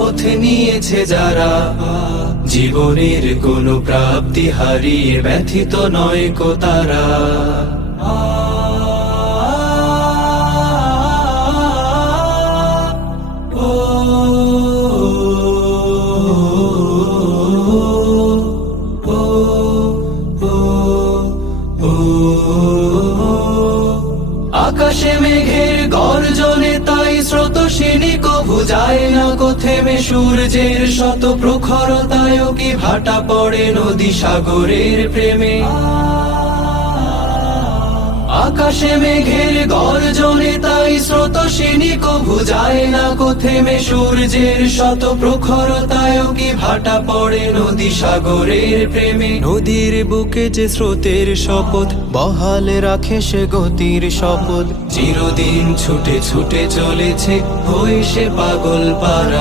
পথে নিয়েছে যারা, জীবনের কোনো প্রাপ্তি হারিয়ে ব্যথিত নয় কো তারা। আকাশে মেঘের গর্জনে তাই স্রোতস্বিনী কভু যায় না কো থেমে, সূর্যের শত প্রখরতায় কি ভাটা পড়ে নদী সাগরের প্রেমে। আকাশে মেঘের গর্জনে তাই স্রোতস্বিনী কভু যায় না কো থেমে, সূর্যের শত প্রখরতায় কি ভাটা পড়ে নদী সাগরের প্রেমে। নদীর বুকে যে স্রোতের শপথ বহাল রাখে সে গতির শপথ, চিরদিন ছুটে ছুটে চলেছে হয়ে সে পাগল পারা।